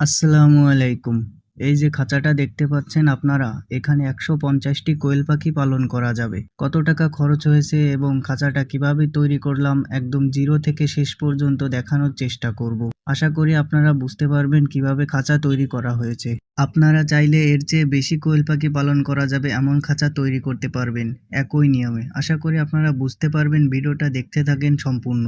আসসালামু আলাইকুম। এই যে খাঁচাটা দেখতে পাচ্ছেন আপনারা, এখানে একশো পঞ্চাশটি কোয়েল পাখি পালন করা যাবে। কত টাকা খরচ হয়েছে এবং খাঁচাটা কীভাবে তৈরি করলাম একদম জিরো থেকে শেষ পর্যন্ত দেখানোর চেষ্টা করব। আশা করি আপনারা বুঝতে পারবেন কীভাবে খাঁচা তৈরি করা হয়েছে। আপনারা চাইলে এর চেয়ে বেশি কোয়েল পাখি পালন করা যাবে এমন খাঁচা তৈরি করতে পারবেন, একই নিয়মে। আশা করি আপনারা বুঝতে পারবেন, ভিডিওটা দেখতে থাকেন সম্পূর্ণ।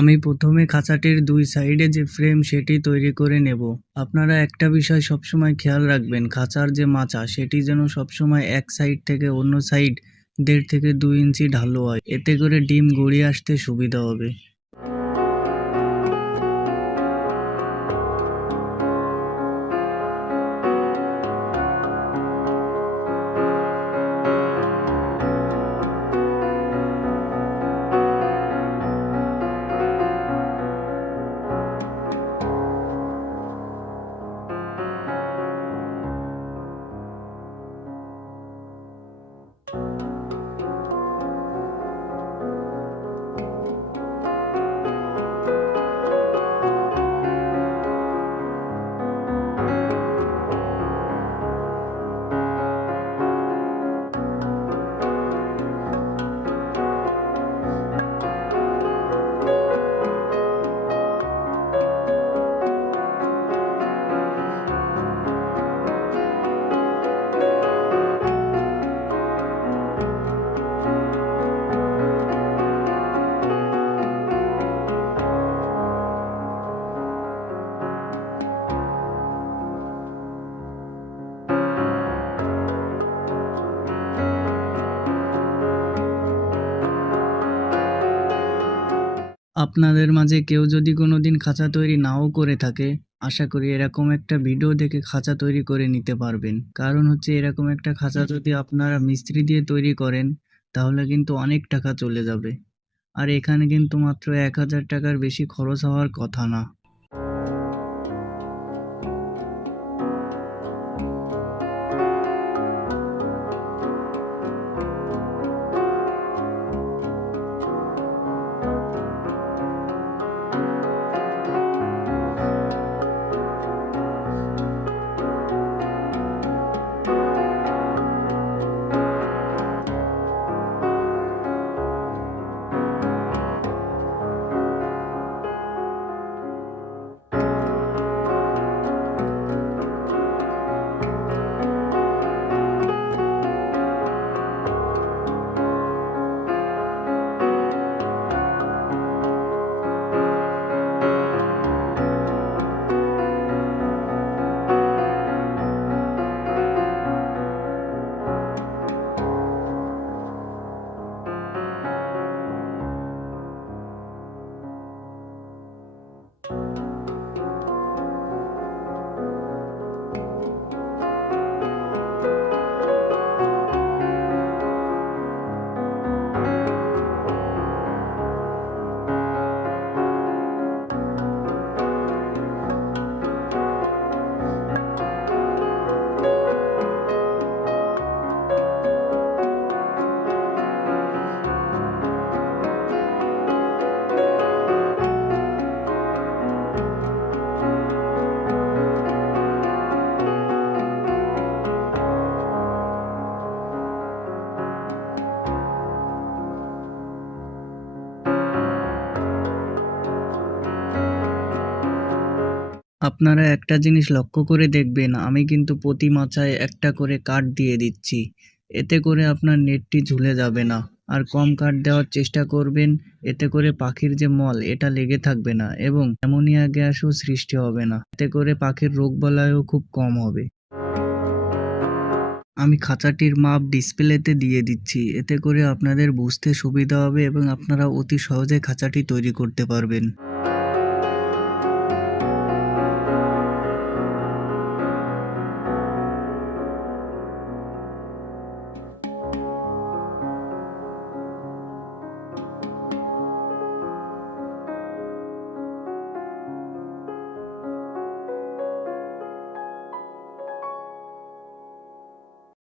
আমি প্রথমে খাঁচাটির দুই সাইডে যে ফ্রেম সেটি তৈরি করে নেব। আপনারা একটা বিষয় সবসময় খেয়াল রাখবেন, খাঁচার যে মাচা সেটি যেন সবসময় এক সাইড থেকে অন্য সাইড দেড় থেকে দুই ইঞ্চি ঢালু হয়। এতে করে ডিম গড়িয়ে আসতে সুবিধা হবে। আপনাদের মাঝে কেউ যদি কোনো দিন খাঁচা তৈরি নাও করে থাকে, আশা করি এরকম একটা ভিডিও দেখে খাঁচা তৈরি করে নিতে পারবেন। কারণ হচ্ছে এরকম একটা খাঁচা যদি আপনারা মিস্ত্রি দিয়ে তৈরি করেন, তাহলে কিন্তু অনেক টাকা চলে যাবে। আর এখানে কিন্তু মাত্র এক হাজার টাকার বেশি খরচ হওয়ার কথা না। আপনারা একটা জিনিস লক্ষ্য করে দেখবেন, আমি কিন্তু প্রতি মাচায় একটা করে কাঠ দিয়ে দিচ্ছি। এতে করে আপনার নেটটি ঝুলে যাবে না। আর কম কাঠ দেওয়ার চেষ্টা করবেন, এতে করে পাখির যে মল, এটা লেগে থাকবে না এবং অ্যামোনিয়া গ্যাসও সৃষ্টি হবে না। এতে করে পাখির রোগ বালাইও খুব কম হবে। আমি খাঁচাটির মাপ ডিসপ্লেতে দিয়ে দিচ্ছি। এতে করে আপনাদের বুঝতে সুবিধা হবে এবং আপনারা অতি সহজে খাঁচাটি তৈরি করতে পারবেন।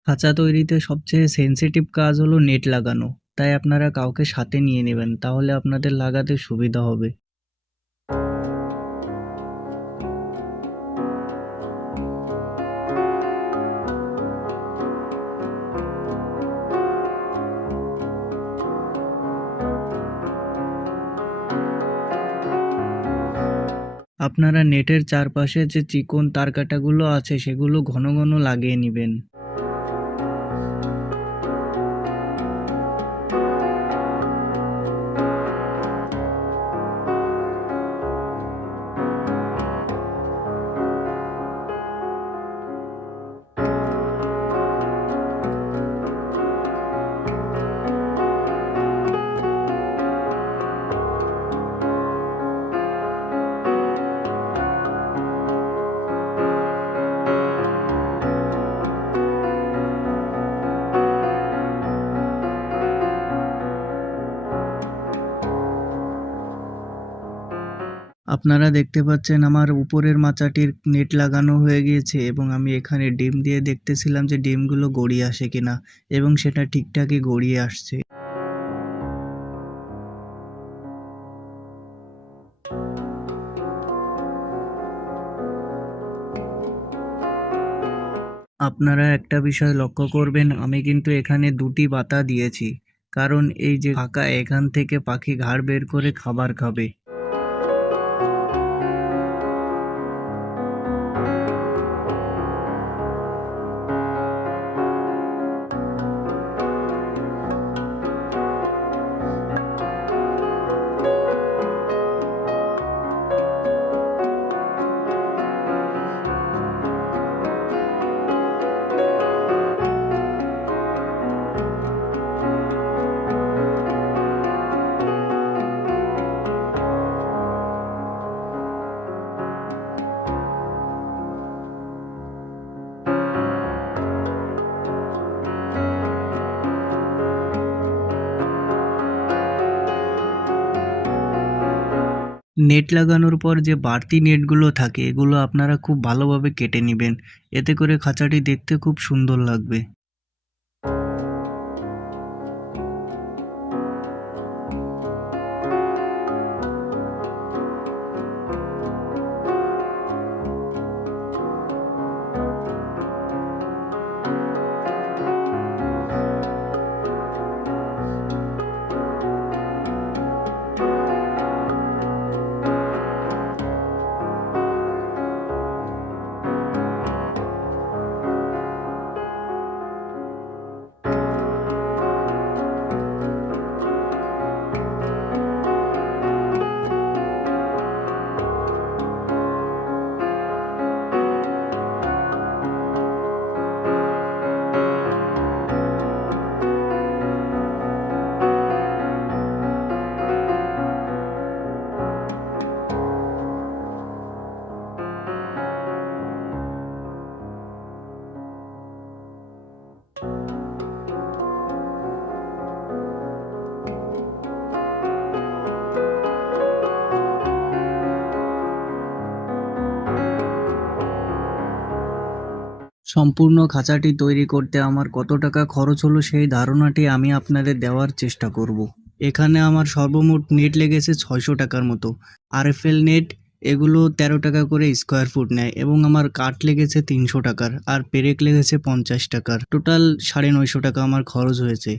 খাঁচা তৈরিতে সবচেয়ে সেনসিটিভ কাজ হলো নেট লাগানো। তাই আপনারা কাউকে সাথে নিয়ে নেবেন, তাহলে আপনাদের লাগাতে সুবিধা হবে। আপনারা নেটের চারপাশে যে চিকন তারকাটাগুলো আছে, সেগুলো ঘন ঘন লাগিয়ে নেবেন। আপনারা দেখতে পাচ্ছেন আমার উপরের মাচাটির নেট লাগানো হয়ে গিয়েছে এবং আমি এখানে ডিম দিয়ে দেখতেছিলাম যে ডিমগুলো গড়িয়ে আসে কিনা এবং সেটা ঠিকঠাকই গড়িয়ে আসছে। আপনারা একটা বিষয় লক্ষ্য করবেন, আমি কিন্তু এখানে দুটি পাতা দিয়েছি। কারণ এই যে ফাঁকা, এখান থেকে পাখি ঘাড় বের করে খাবার খাবে। নেট লাগানোর পর যে বাড়তি নেটগুলো থাকে, এগুলো আপনারা খুব ভালোভাবে কেটে নেবেন। এতে করে খাঁচাটি দেখতে খুব সুন্দর লাগবে। সম্পূর্ণ খাঁচাটি তৈরি করতে আমার কত টাকা খরচ হলো সেই ধারণাটি আমি আপনাদের দেওয়ার চেষ্টা করব। এখানে আমার সর্বমোট নেট লেগেছে ছয়শো টাকার মতো। আরএফএল নেট, এগুলো তেরো টাকা করে স্কোয়ার ফুট নেয় এবং আমার কাঠ লেগেছে তিনশো টাকার আর পেরেক লেগেছে পঞ্চাশ টাকার। টোটাল সাড়ে নয়শো টাকা আমার খরচ হয়েছে।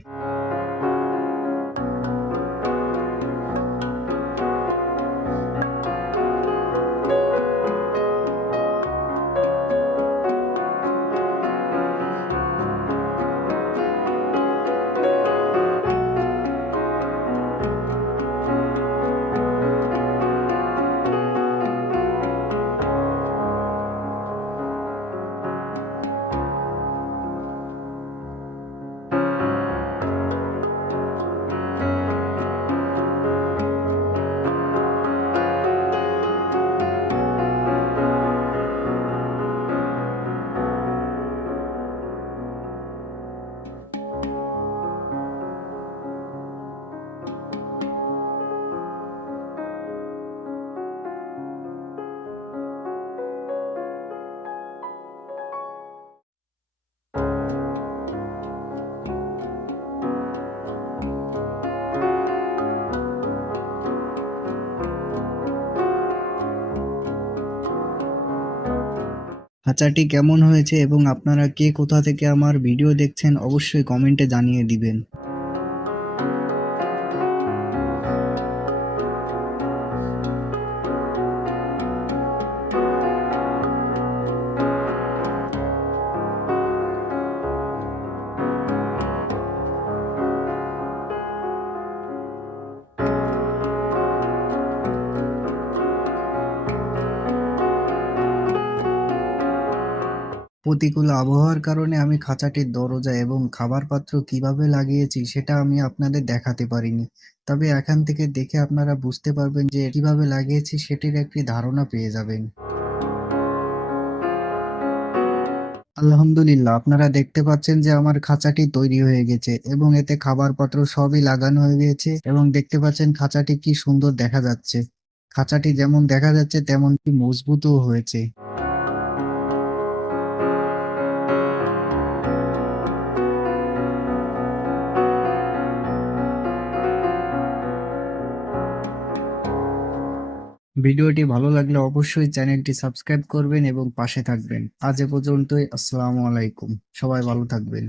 খাঁচাটি কেমন হয়েছে এবং আপনারা কে কোথা থেকে আমার ভিডিও দেখছেন, অবশ্যই কমেন্টে জানিয়ে দিবেন। প্রতিকূল আবহাওয়ার কারণে আমি খাঁচাটির দরজা এবং খাবার পাত্র কীভাবে লাগিয়েছি সেটা আমি আপনাদের দেখাতে পারিনি। তবে এখান থেকে দেখে আপনারা বুঝতে পারবেন যে কীভাবে লাগিয়েছি সেটির একটি ধারণা পেয়ে যাবেন। আলহামদুলিল্লাহ, আপনারা দেখতে পাচ্ছেন যে আমার খাঁচাটি তৈরি হয়ে গেছে এবং এতে খাবার পাত্র সবই লাগানো হয়ে গেছে এবং দেখতে পাচ্ছেন খাঁচাটি কি সুন্দর দেখা যাচ্ছে। খাঁচাটি যেমন দেখা যাচ্ছে তেমন কি মজবুতও হয়েছে। ভিডিওটি ভালো লাগলে অবশ্যই চ্যানেলটি সাবস্ক্রাইব করবেন এবং পাশে থাকবেন। আজ এ পর্যন্তই, আসসালামু আলাইকুম। সবাই ভালো থাকবেন।